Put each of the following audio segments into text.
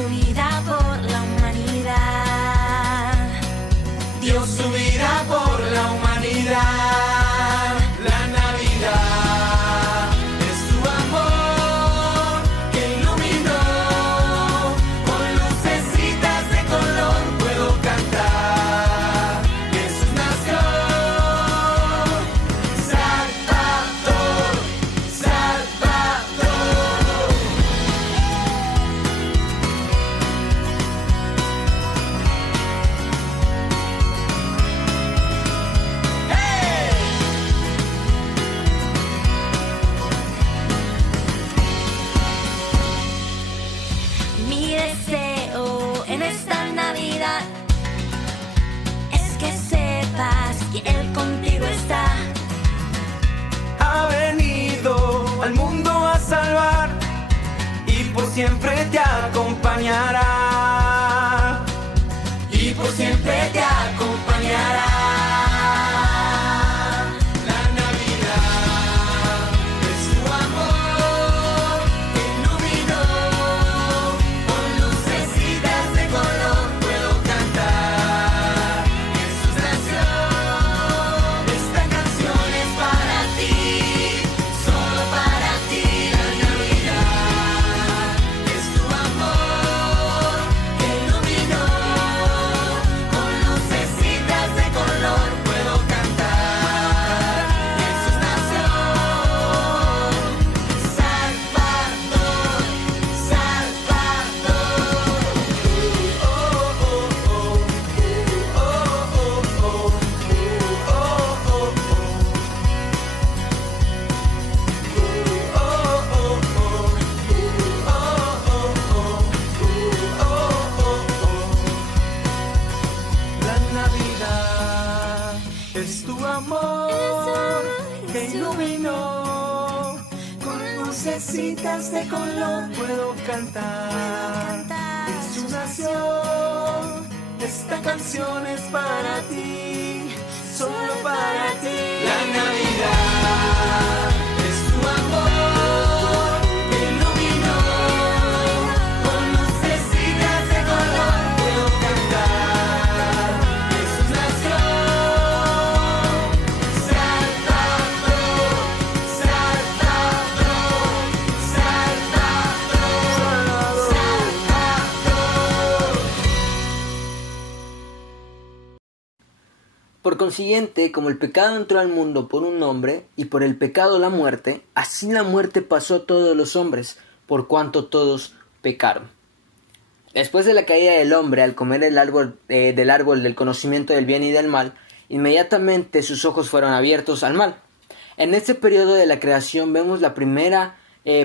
su vida por la humanidad. Dio su vida por la humanidad. La Navidad es tu amor que iluminó. Con lucecitas de color puedo cantar. Jesús nació. Salvador, Salvador. Mi deseo en esta Navidad es que sepas que Él contigo está. Ha venido al mundo a salvar y por siempre te acompañará. Y por siempre te acompañará. La Navidad es tu amor que iluminó. Con lucecitas de color puedo cantar. Jesús nació. Esta canción es para ti, solo para ti. La Navidad es tu amor que iluminó. Con lucecitas de color puedo cantar. Jesús nació. Salvador, Salvador. Oh, oh, oh. Oh, oh, oh. Oh, oh, oh. La Navidad es tu amor que iluminó. Con lucecitas de color puedo cantar. Jesús nació. Esta canción es para ti, solo para ti. La Navidad es tu amor que iluminó. Con lucecitas de color puedo cantar. Jesús nació. Salvador, Salvador, Salvador, Salvador. Por consiguiente, como el pecado entró al mundo por un hombre, y por el pecado la muerte, así la muerte pasó a todos los hombres, por cuanto todos pecaron. Después de la caída del hombre, al comer del árbol del conocimiento del bien y del mal, inmediatamente sus ojos fueron abiertos al mal. En este periodo de la creación vemos la primera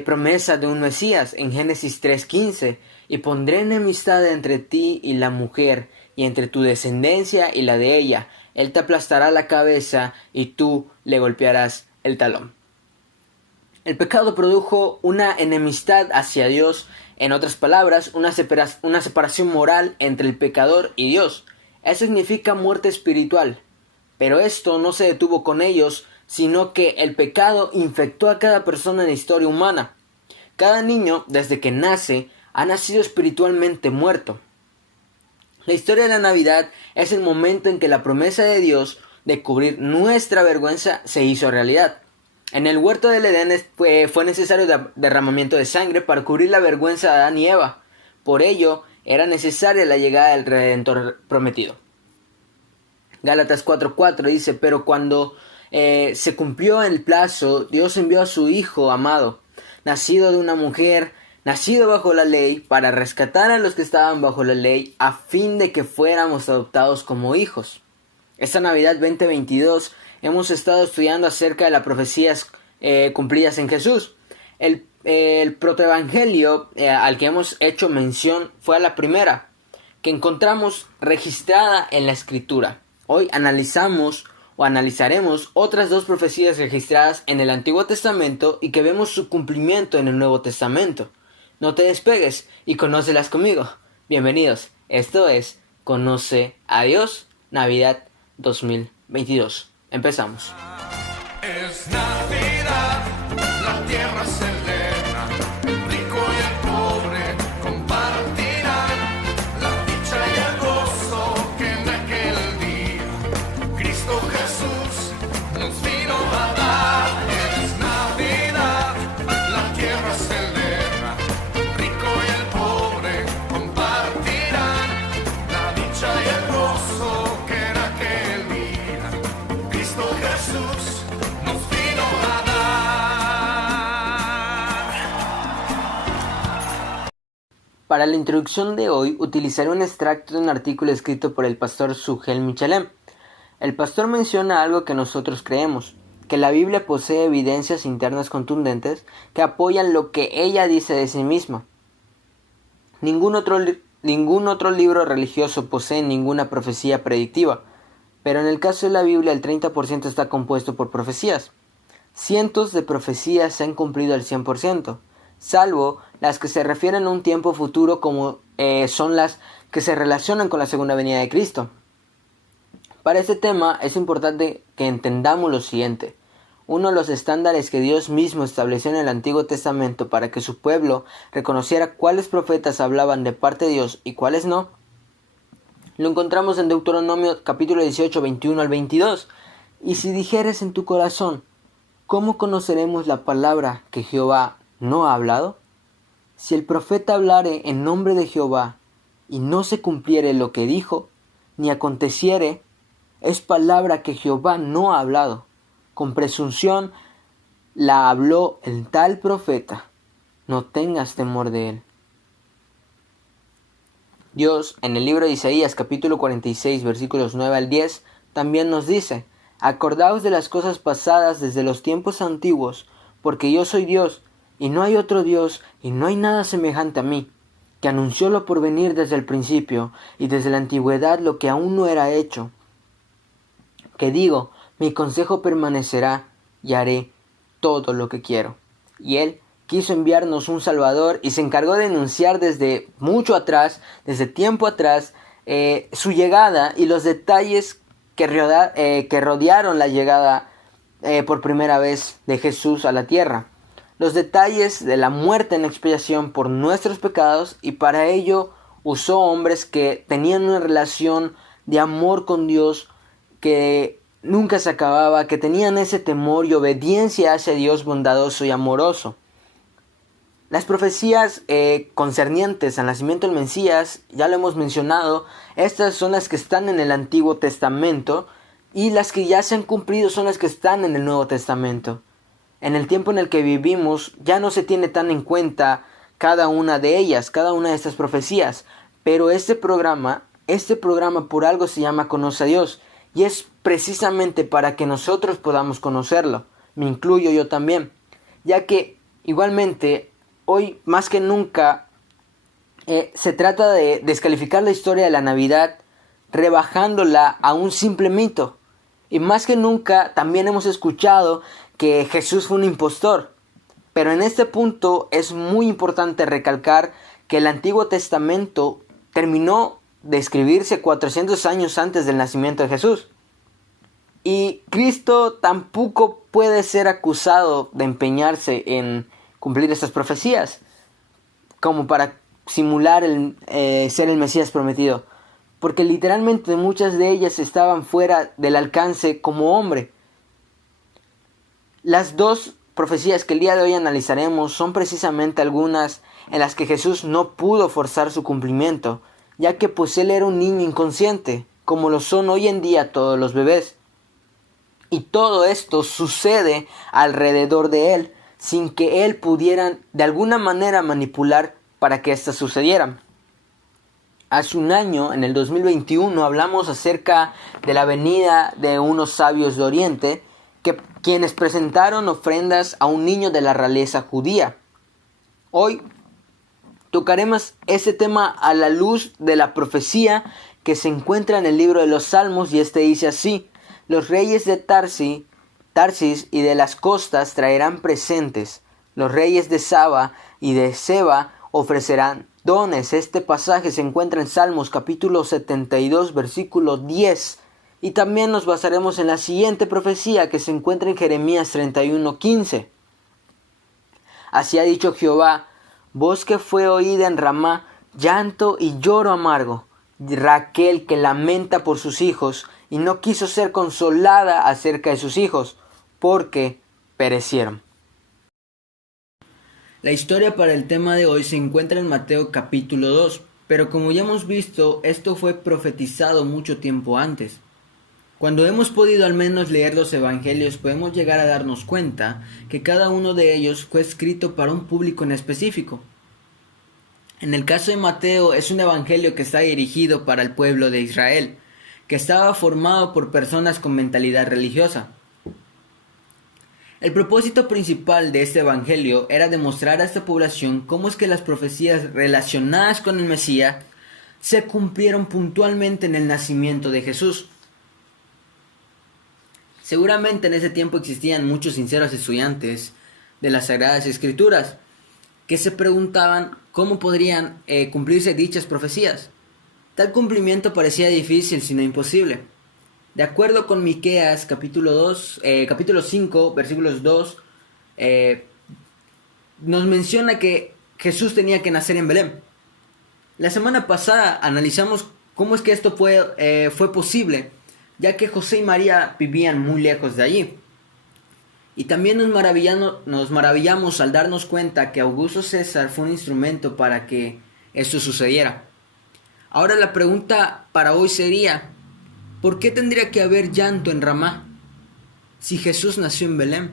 promesa de un Mesías en Génesis 3:15, y pondré enemistad entre ti y la mujer, y entre tu descendencia y la de ella. Él te aplastará la cabeza y tú le golpearás el talón. El pecado produjo una enemistad hacia Dios, en otras palabras, una separación moral entre el pecador y Dios. Eso significa muerte espiritual. Pero esto no se detuvo con ellos, sino que el pecado infectó a cada persona en la historia humana. Cada niño, desde que nace, ha nacido espiritualmente muerto. La historia de la Navidad es el momento en que la promesa de Dios de cubrir nuestra vergüenza se hizo realidad. En el huerto del Edén fue necesario derramamiento de sangre para cubrir la vergüenza de Adán y Eva. Por ello, era necesaria la llegada del Redentor prometido. Gálatas 4:4 dice: pero cuando se cumplió el plazo, Dios envió a su Hijo amado, nacido de una mujer, nacido bajo la ley, para rescatar a los que estaban bajo la ley, a fin de que fuéramos adoptados como hijos. Esta Navidad 2022 hemos estado estudiando acerca de las profecías cumplidas en Jesús. El protoevangelio al que hemos hecho mención fue a la primera, que encontramos registrada en la Escritura. Hoy analizaremos otras dos profecías registradas en el Antiguo Testamento y que vemos su cumplimiento en el Nuevo Testamento. No te despegues y conócelas conmigo. Bienvenidos, esto es Conoce a Dios, Navidad 2022. Empezamos. Es Navidad, la tierra se llena, el rico y el pobre compartirán. Para la introducción de hoy utilizaré un extracto de un artículo escrito por el pastor Sugel Michelem. El pastor menciona algo que nosotros creemos, que la Biblia posee evidencias internas contundentes que apoyan lo que ella dice de sí misma. Ningún otro libro religioso posee ninguna profecía predictiva, pero en el caso de la Biblia el 30% está compuesto por profecías. Cientos de profecías se han cumplido al 100%, salvo las que se refieren a un tiempo futuro como son las que se relacionan con la segunda venida de Cristo. Para este tema es importante que entendamos lo siguiente. Uno de los estándares que Dios mismo estableció en el Antiguo Testamento para que su pueblo reconociera cuáles profetas hablaban de parte de Dios y cuáles no, lo encontramos en Deuteronomio capítulo 18, 21 al 22. Y si dijeres en tu corazón, ¿cómo conoceremos la palabra que Jehová no ha hablado? Si el profeta hablare en nombre de Jehová y no se cumpliere lo que dijo, ni aconteciere, es palabra que Jehová no ha hablado. Con presunción la habló el tal profeta. No tengas temor de él. Dios, en el libro de Isaías capítulo 46 versículos 9 al 10, también nos dice: acordaos de las cosas pasadas desde los tiempos antiguos, porque yo soy Dios, y no hay otro Dios, y no hay nada semejante a mí, que anunció lo por venir desde el principio, y desde la antigüedad lo que aún no era hecho. Que digo, mi consejo permanecerá, y haré todo lo que quiero. Y él quiso enviarnos un Salvador, y se encargó de anunciar desde mucho atrás, desde tiempo atrás, su llegada y los detalles que rodearon la llegada por primera vez de Jesús a la tierra. Los detalles de la muerte en expiación por nuestros pecados, y para ello usó hombres que tenían una relación de amor con Dios que nunca se acababa, que tenían ese temor y obediencia hacia Dios bondadoso y amoroso. Las profecías concernientes al nacimiento del Mesías, ya lo hemos mencionado, estas son las que están en el Antiguo Testamento, y las que ya se han cumplido son las que están en el Nuevo Testamento. En el tiempo en el que vivimos ya no se tiene tan en cuenta cada una de ellas, cada una de estas profecías, pero este programa por algo se llama Conoce a Dios, y es precisamente para que nosotros podamos conocerlo. Me incluyo yo también, ya que igualmente hoy más que nunca se trata de descalificar la historia de la Navidad rebajándola a un simple mito. Y más que nunca también hemos escuchado que Jesús fue un impostor. Pero en este punto es muy importante recalcar que el Antiguo Testamento terminó de escribirse 400 años antes del nacimiento de Jesús. Y Cristo tampoco puede ser acusado de empeñarse en cumplir estas profecías, como para simular ser el Mesías prometido, porque literalmente muchas de ellas estaban fuera del alcance como hombre. Las dos profecías que el día de hoy analizaremos son precisamente algunas en las que Jesús no pudo forzar su cumplimiento, ya que pues él era un niño inconsciente, como lo son hoy en día todos los bebés. Y todo esto sucede alrededor de él, sin que él pudiera de alguna manera manipular para que éstas sucedieran. Hace un año, en el 2021, hablamos acerca de la venida de unos sabios de Oriente, quienes presentaron ofrendas a un niño de la realeza judía. Hoy tocaremos ese tema a la luz de la profecía que se encuentra en el libro de los Salmos, y este dice así: los reyes de Tarsis y de las costas traerán presentes, los reyes de Saba y de Seba ofrecerán dones. Este pasaje se encuentra en Salmos capítulo 72 versículo 10, y también nos basaremos en la siguiente profecía que se encuentra en Jeremías 31:15. Así ha dicho Jehová: voz que fue oída en Ramá, llanto y lloro amargo, Raquel que lamenta por sus hijos y no quiso ser consolada acerca de sus hijos, porque perecieron. La historia para el tema de hoy se encuentra en Mateo capítulo 2, pero como ya hemos visto, esto fue profetizado mucho tiempo antes. Cuando hemos podido al menos leer los evangelios, podemos llegar a darnos cuenta que cada uno de ellos fue escrito para un público en específico. En el caso de Mateo es un evangelio que está dirigido para el pueblo de Israel, que estaba formado por personas con mentalidad religiosa. El propósito principal de este evangelio era demostrar a esta población cómo es que las profecías relacionadas con el Mesías se cumplieron puntualmente en el nacimiento de Jesús. Seguramente en ese tiempo existían muchos sinceros estudiantes de las Sagradas Escrituras que se preguntaban cómo podrían cumplirse dichas profecías. Tal cumplimiento parecía difícil, sino imposible. De acuerdo con Miqueas capítulo 5, versículos 2, nos menciona que Jesús tenía que nacer en Belén. La semana pasada analizamos cómo es que esto fue posible, ya que José y María vivían muy lejos de allí. Y también nos maravillamos al darnos cuenta que Augusto César fue un instrumento para que esto sucediera. Ahora la pregunta para hoy sería, ¿por qué tendría que haber llanto en Ramá si Jesús nació en Belén?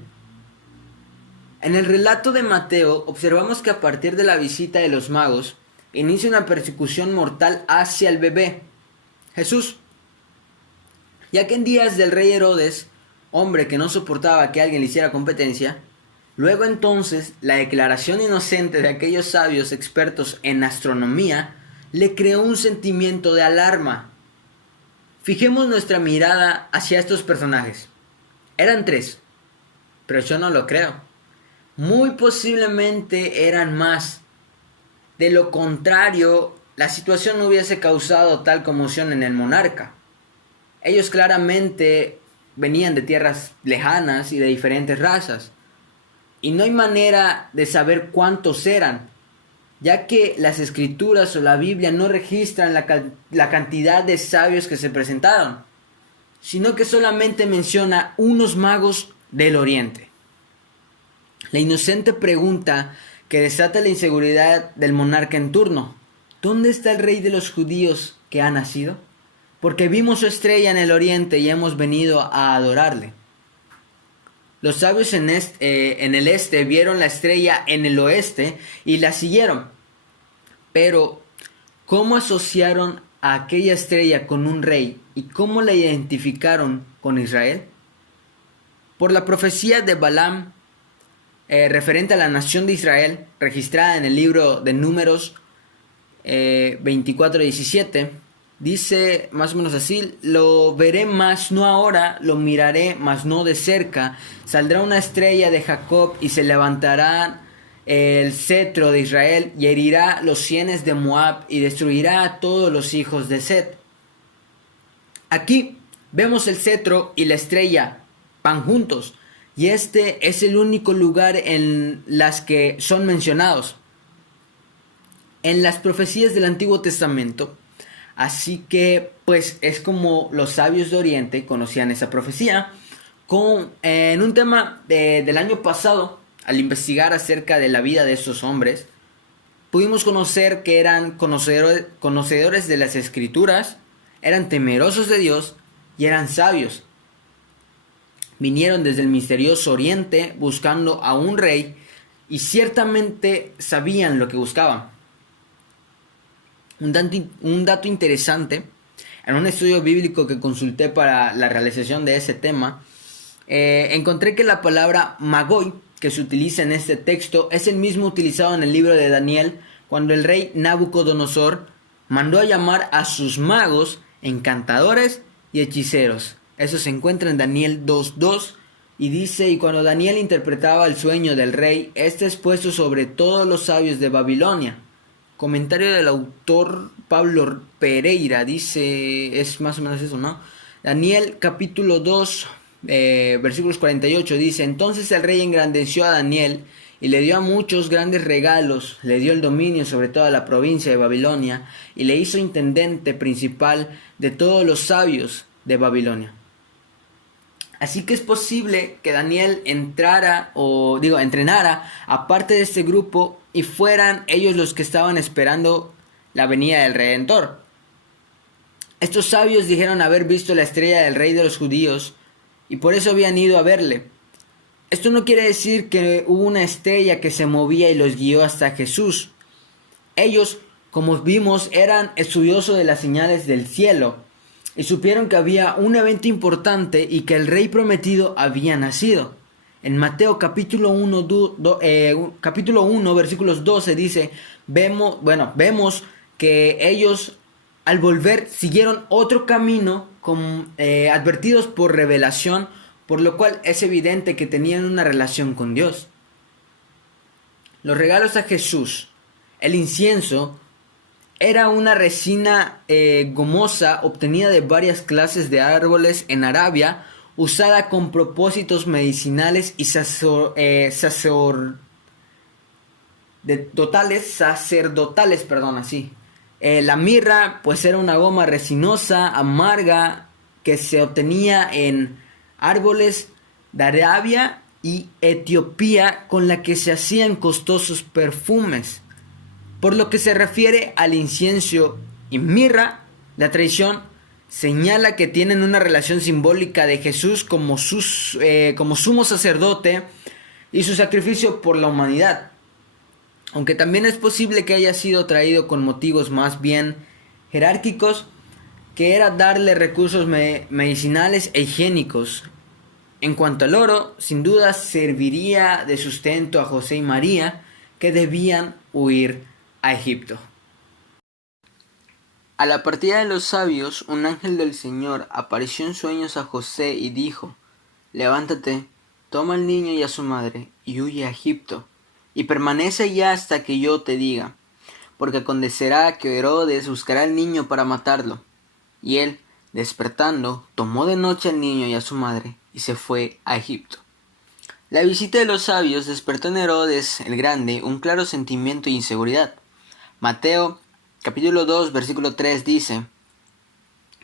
En el relato de Mateo observamos que a partir de la visita de los magos inicia una persecución mortal hacia el bebé, Jesús, ya que en días del rey Herodes, hombre que no soportaba que alguien le hiciera competencia, luego entonces la declaración inocente de aquellos sabios expertos en astronomía le creó un sentimiento de alarma. Fijemos nuestra mirada hacia estos personajes. Eran 3, pero yo no lo creo. Muy posiblemente eran más. De lo contrario, la situación no hubiese causado tal conmoción en el monarca. Ellos claramente venían de tierras lejanas y de diferentes razas. Y no hay manera de saber cuántos eran, ya que las escrituras o la Biblia no registran la cantidad de sabios que se presentaron, sino que solamente menciona unos magos del oriente. La inocente pregunta que desata la inseguridad del monarca en turno: ¿dónde está el rey de los judíos que ha nacido? Porque vimos su estrella en el oriente y hemos venido a adorarle. Los sabios en el este vieron la estrella en el oeste y la siguieron. Pero, ¿cómo asociaron a aquella estrella con un rey y cómo la identificaron con Israel? Por la profecía de Balaam referente a la nación de Israel, registrada en el libro de Números 24:17, dice más o menos así: lo veré, mas no ahora; lo miraré, mas no de cerca. Saldrá una estrella de Jacob y se levantará el cetro de Israel y herirá los sienes de Moab y destruirá a todos los hijos de Set. Aquí vemos el cetro y la estrella van juntos, y este es el único lugar en las que son mencionados en las profecías del Antiguo Testamento. Así que pues es como los sabios de Oriente conocían esa profecía. En un tema del año pasado, al investigar acerca de la vida de estos hombres, pudimos conocer que eran conocedores de las Escrituras, eran temerosos de Dios y eran sabios. Vinieron desde el misterioso Oriente buscando a un rey y ciertamente sabían lo que buscaban. Un dato interesante: en un estudio bíblico que consulté para la realización de ese tema, encontré que la palabra magoi que se utiliza en este texto es el mismo utilizado en el libro de Daniel, cuando el rey Nabucodonosor mandó a llamar a sus magos, encantadores y hechiceros. Eso se encuentra en Daniel 2:2 y dice: y cuando Daniel interpretaba el sueño del rey, este es puesto sobre todos los sabios de Babilonia. Comentario del autor Pablo Pereira, dice, es más o menos eso, ¿no? Daniel capítulo 2, versículos 48, dice: entonces el rey engrandeció a Daniel y le dio a muchos grandes regalos, le dio el dominio sobre toda la provincia de Babilonia y le hizo intendente principal de todos los sabios de Babilonia. Así que es posible que Daniel entrenara a parte de este grupo y fueran ellos los que estaban esperando la venida del Redentor. Estos sabios dijeron haber visto la estrella del rey de los judíos y por eso habían ido a verle. Esto no quiere decir que hubo una estrella que se movía y los guió hasta Jesús. Ellos, como vimos, eran estudiosos de las señales del cielo y supieron que había un evento importante y que el rey prometido había nacido. En Mateo capítulo 1, versículos 12 dice, vemos que ellos al volver siguieron otro camino advertidos por revelación, por lo cual es evidente que tenían una relación con Dios. Los regalos a Jesús, el incienso, era una resina gomosa obtenida de varias clases de árboles en Arabia, usada con propósitos medicinales y sacerdotales, la mirra, pues era una goma resinosa, amarga, que se obtenía en árboles de Arabia y Etiopía, con la que se hacían costosos perfumes. Por lo que se refiere al incienso y mirra, la tradición señala que tienen una relación simbólica de Jesús como sumo sacerdote y su sacrificio por la humanidad. Aunque también es posible que haya sido traído con motivos más bien jerárquicos, que era darle recursos medicinales e higiénicos. En cuanto al oro, sin duda serviría de sustento a José y María, que debían huir a Egipto. A la partida de los sabios, un ángel del Señor apareció en sueños a José y dijo: levántate, toma al niño y a su madre, y huye a Egipto, y permanece allá hasta que yo te diga, porque acontecerá que Herodes buscará al niño para matarlo. Y él, despertando, tomó de noche al niño y a su madre, y se fue a Egipto. La visita de los sabios despertó en Herodes el Grande un claro sentimiento de inseguridad. Mateo capítulo 2 versículo 3 dice: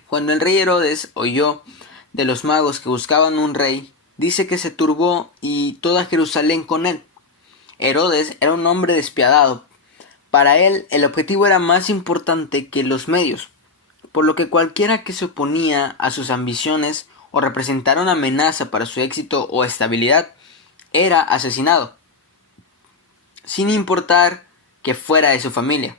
cuando el rey Herodes oyó de los magos que buscaban un rey, dice que se turbó y toda Jerusalén con él. Herodes era un hombre despiadado. Para él el objetivo era más importante que los medios, por lo que cualquiera que se oponía a sus ambiciones o representara una amenaza para su éxito o estabilidad era asesinado, sin importar que fuera de su familia.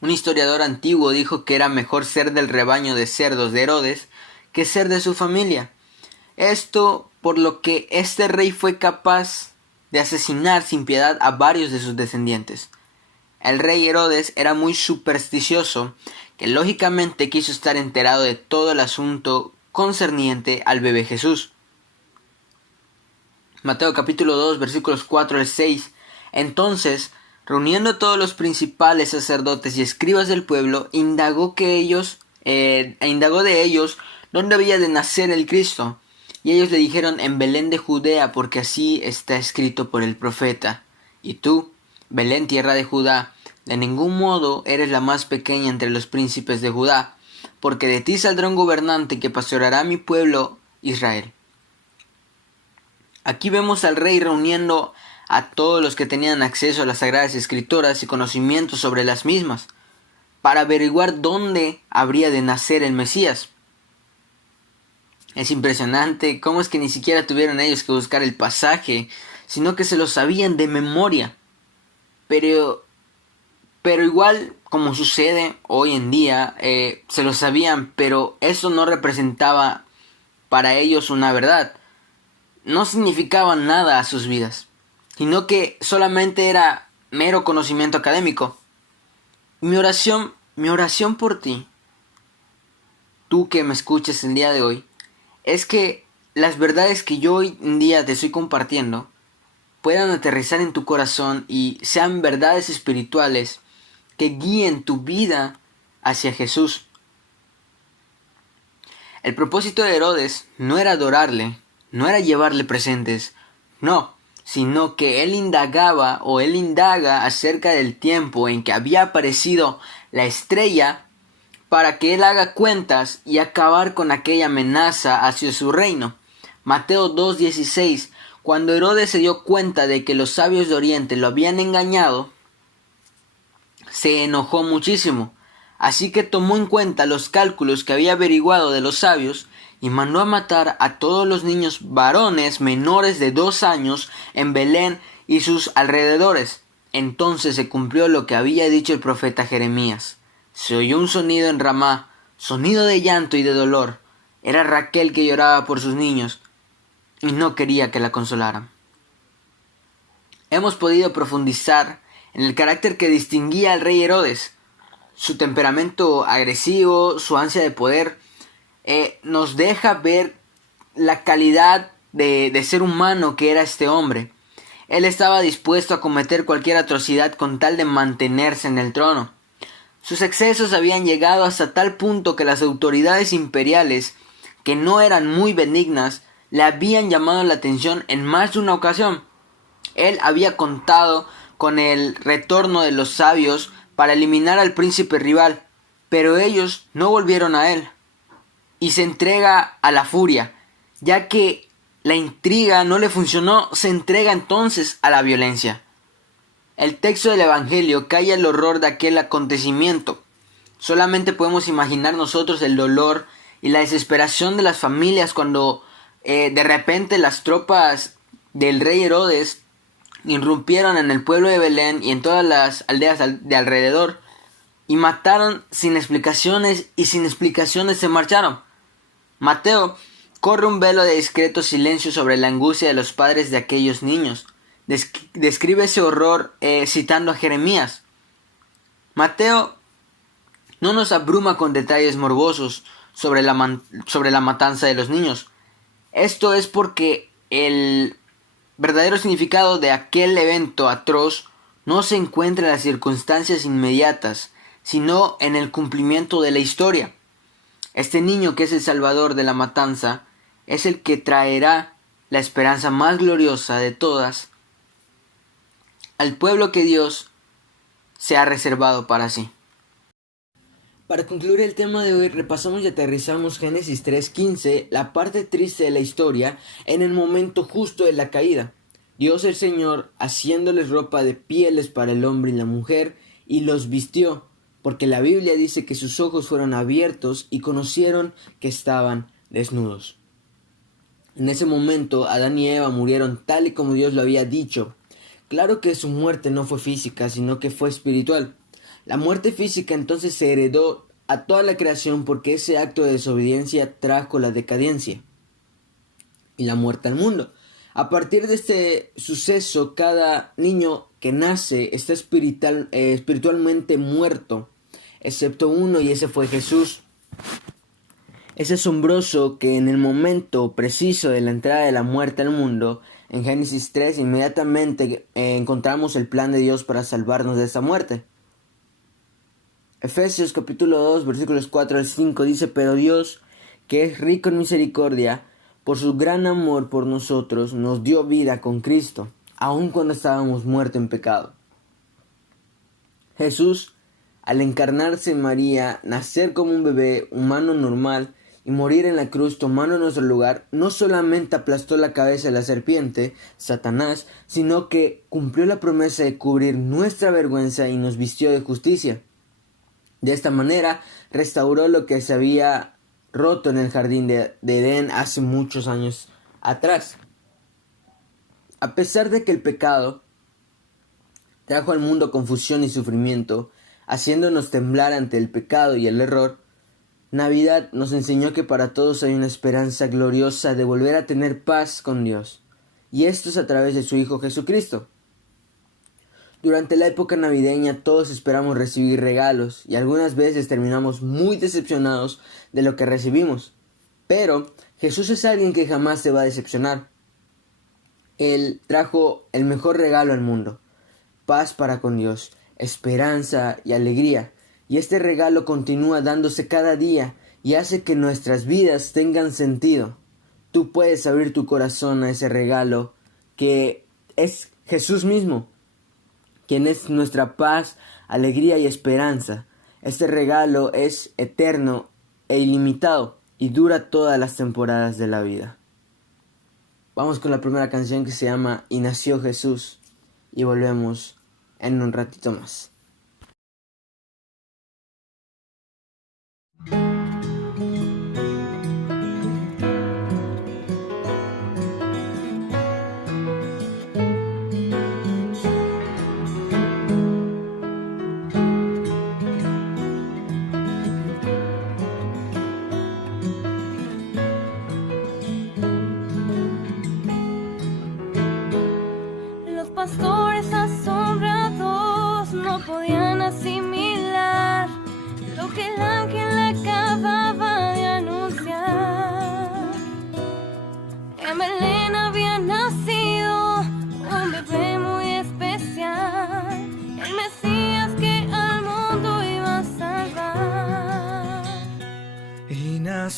Un historiador antiguo dijo que era mejor ser del rebaño de cerdos de Herodes que ser de su familia. Esto por lo que este rey fue capaz de asesinar sin piedad a varios de sus descendientes. El rey Herodes era muy supersticioso, que lógicamente quiso estar enterado de todo el asunto concerniente al bebé Jesús. Mateo capítulo 2 versículos 4 al 6. Entonces, reuniendo a todos los principales sacerdotes y escribas del pueblo, indagó de ellos dónde había de nacer el Cristo. Y ellos le dijeron: en Belén de Judea, porque así está escrito por el profeta. Y tú, Belén, tierra de Judá, de ningún modo eres la más pequeña entre los príncipes de Judá, porque de ti saldrá un gobernante que pastoreará mi pueblo Israel. Aquí vemos al rey reuniendo a todos los que tenían acceso a las Sagradas Escrituras y conocimiento sobre las mismas, para averiguar dónde habría de nacer el Mesías. Es impresionante cómo es que ni siquiera tuvieron ellos que buscar el pasaje, sino que se lo sabían de memoria. Pero igual, como sucede hoy en día, se lo sabían, pero eso no representaba para ellos una verdad. No significaba nada a sus vidas, sino que solamente era mero conocimiento académico. Mi oración por ti, tú que me escuches el día de hoy, es que las verdades que yo hoy en día te estoy compartiendo puedan aterrizar en tu corazón y sean verdades espirituales que guíen tu vida hacia Jesús. El propósito de Herodes no era adorarle, no era llevarle presentes, no, sino que él indaga acerca del tiempo en que había aparecido la estrella para que él haga cuentas y acabar con aquella amenaza hacia su reino. Mateo 2:16. Cuando Herodes se dio cuenta de que los sabios de Oriente lo habían engañado, se enojó muchísimo, así que tomó en cuenta los cálculos que había averiguado de los sabios y mandó a matar a todos los niños varones menores de 2 años en Belén y sus alrededores, Entonces se cumplió lo que había dicho el profeta Jeremías. Se oyó un sonido en Ramá, sonido de llanto y de dolor. Era Raquel que lloraba por sus niños y no quería que la consolaran. Hemos podido profundizar en el carácter que distinguía al rey Herodes. Su temperamento agresivo, su ansia de poder, nos deja ver la calidad de ser humano que era este hombre. Él estaba dispuesto a cometer cualquier atrocidad con tal de mantenerse en el trono. Sus excesos habían llegado hasta tal punto que las autoridades imperiales, que no eran muy benignas, le habían llamado la atención en más de una ocasión. Él había contado con el retorno de los sabios para eliminar al príncipe rival, pero ellos no volvieron a él, y se entrega a la furia, ya que la intriga no le funcionó, se entrega entonces a la violencia. El texto del Evangelio calla el horror de aquel acontecimiento. Solamente podemos imaginar nosotros el dolor y la desesperación de las familias cuando de repente las tropas del rey Herodes irrumpieron en el pueblo de Belén y en todas las aldeas de alrededor y mataron sin explicaciones, y sin explicaciones se marcharon. Mateo corre un velo de discreto silencio sobre la angustia de los padres de aquellos niños. Describe ese horror citando a Jeremías. Mateo no nos abruma con detalles morbosos sobre la matanza de los niños. Esto es porque el verdadero significado de aquel evento atroz no se encuentra en las circunstancias inmediatas, sino en el cumplimiento de la historia. Este niño, que es el salvador de la matanza, es el que traerá la esperanza más gloriosa de todas al pueblo que Dios se ha reservado para sí. Para concluir el tema de hoy, repasamos y aterrizamos Génesis 3:15, la parte triste de la historia, en el momento justo de la caída. Dios el Señor, haciéndoles ropa de pieles para el hombre y la mujer, y los vistió, porque la Biblia dice que sus ojos fueron abiertos y conocieron que estaban desnudos. En ese momento, Adán y Eva murieron tal y como Dios lo había dicho. Claro que su muerte no fue física, sino que fue espiritual. La muerte física entonces se heredó a toda la creación porque ese acto de desobediencia trajo la decadencia y la muerte al mundo. A partir de este suceso, cada niño que nace está espiritualmente muerto, excepto uno, y ese fue Jesús. Es asombroso que en el momento preciso de la entrada de la muerte al mundo, en Génesis 3, inmediatamente encontramos el plan de Dios para salvarnos de esta muerte. Efesios capítulo 2, versículos 4 al 5 dice: pero Dios, que es rico en misericordia, por su gran amor por nosotros, nos dio vida con Cristo, aun cuando estábamos muertos en pecado. Jesús, al encarnarse en María, nacer como un bebé humano normal y morir en la cruz tomando nuestro lugar, no solamente aplastó la cabeza de la serpiente, Satanás, sino que cumplió la promesa de cubrir nuestra vergüenza y nos vistió de justicia. De esta manera, restauró lo que se había roto en el jardín de Edén hace muchos años atrás. A pesar de que el pecado trajo al mundo confusión y sufrimiento, haciéndonos temblar ante el pecado y el error, Navidad nos enseñó que para todos hay una esperanza gloriosa de volver a tener paz con Dios, y esto es a través de su Hijo Jesucristo. Durante la época navideña todos esperamos recibir regalos y algunas veces terminamos muy decepcionados de lo que recibimos, pero Jesús es alguien que jamás se va a decepcionar. Él trajo el mejor regalo al mundo: paz para con Dios, esperanza y alegría. Y este regalo continúa dándose cada día y hace que nuestras vidas tengan sentido. Tú puedes abrir tu corazón a ese regalo que es Jesús mismo, quien es nuestra paz, alegría y esperanza. Este regalo es eterno e ilimitado y dura todas las temporadas de la vida. Vamos con la primera canción, que se llama Y nació Jesús, y volvemos en un ratito más.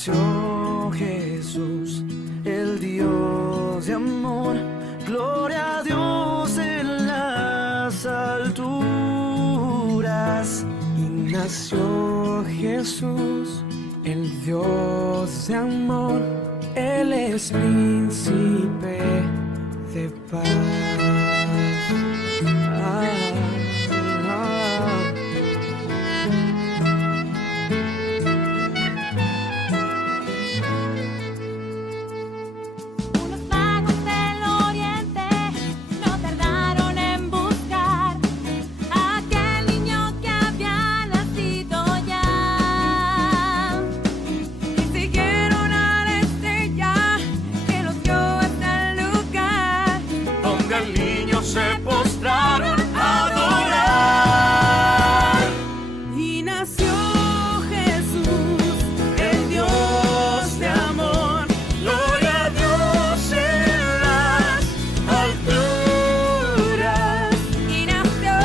nació Jesús, el Dios de amor. Gloria a Dios en las alturas. Y nació Jesús, el Dios de amor. Él es príncipe de paz. Unos magos del oriente no tardaron en buscar a aquel niño que había nacido ya. Y siguieron a la estrella que los dio hasta el lugar donde al niño se postraron a adorar. y nació Jesús, El Dios de amor, gloria a Dios en las alturas. y nació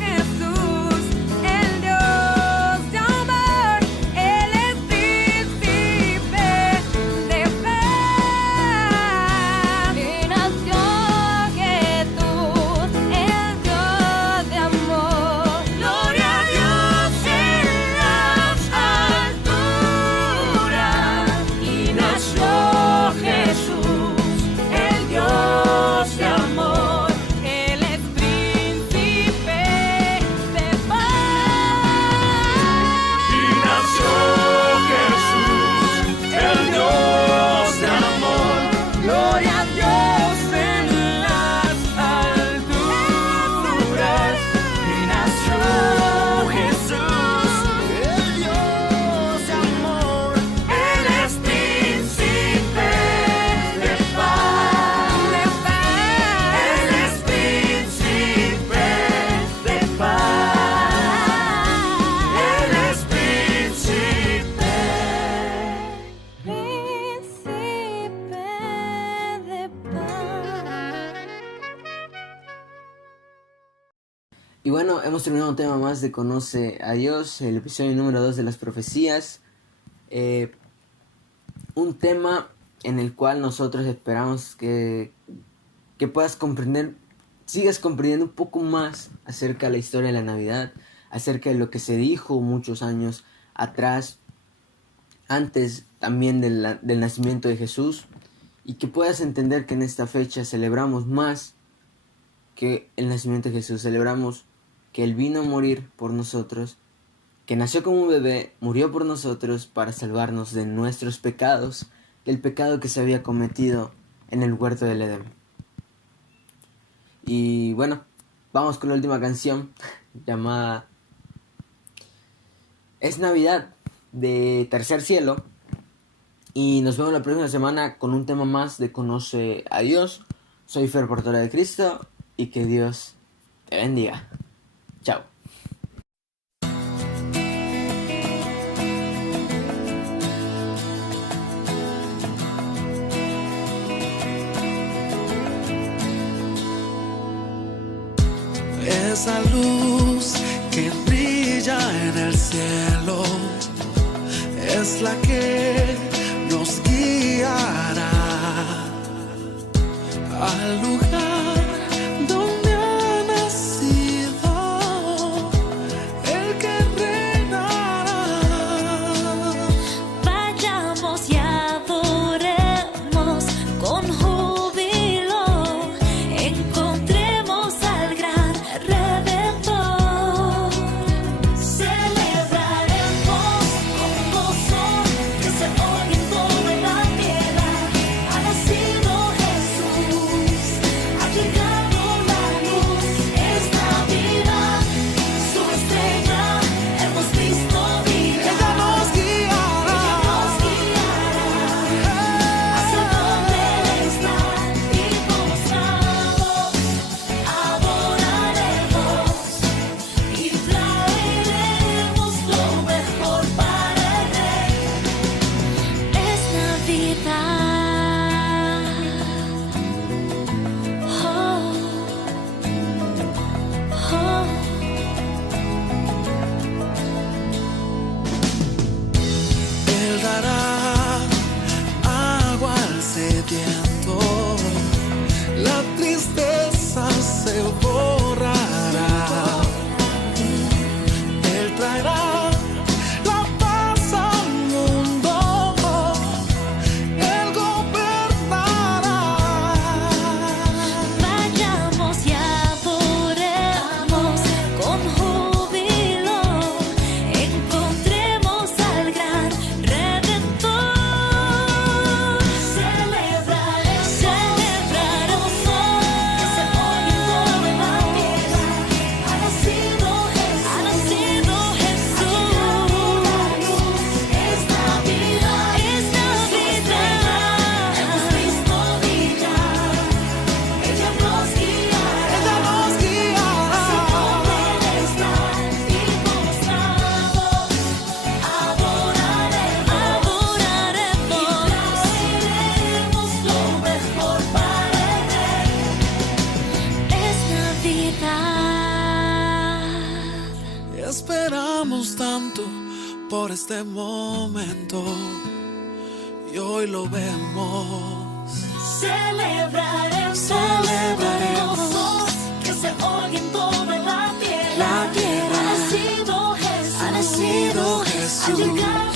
Jesús, el Dios de amor. Él es príncipe de paz. Y nació Jesús, el Dios de amor. Gloria a Dios en las alturas. Y nació Jesús, el Dios de amor. Él es príncipe de paz. Y nació Jesús, el Dios de amor. Gloria a Dios en las alturas. Y nació Jesús, el Dios de amor. Él es príncipe de paz. Él es príncipe de paz. Él es príncipe. Príncipe de paz. Y bueno, hemos terminado un tema más de Conoce a Dios, el episodio número 2 de las profecías. Un tema en el cual nosotros esperamos que puedas comprender, sigas comprendiendo un poco más acerca de la historia de la Navidad, acerca de lo que se dijo muchos años atrás, antes también del nacimiento de Jesús, y que puedas entender que en esta fecha celebramos más que el nacimiento de Jesús. Celebramos que Él vino a morir por nosotros, que nació como un bebé, murió por nosotros para salvarnos de nuestros pecados, del pecado que se había cometido en el huerto del Edén. Y bueno, vamos con la última canción llamada Es Navidad, de Tercer Cielo. Y nos vemos la próxima semana con un tema más de Conoce a Dios. Soy Fer Portora de Cristo y que Dios te bendiga. Chao. Esa luz que brilla en el cielo es la que nos guiará al lugar donde ha nacido el que reinará. Vayamos y adoremos con júbilo, encontremos al gran Redentor. Celebraremos con gozo que se oye en toda la tierra. Ha nacido Jesús, Esperamos tanto por este momento y hoy lo vemos. Celebraremos, Celebraremos. voz que se oye en toda la tierra. La tierra. Ha nacido Jesús, Ha nacido Jesús. ha llegado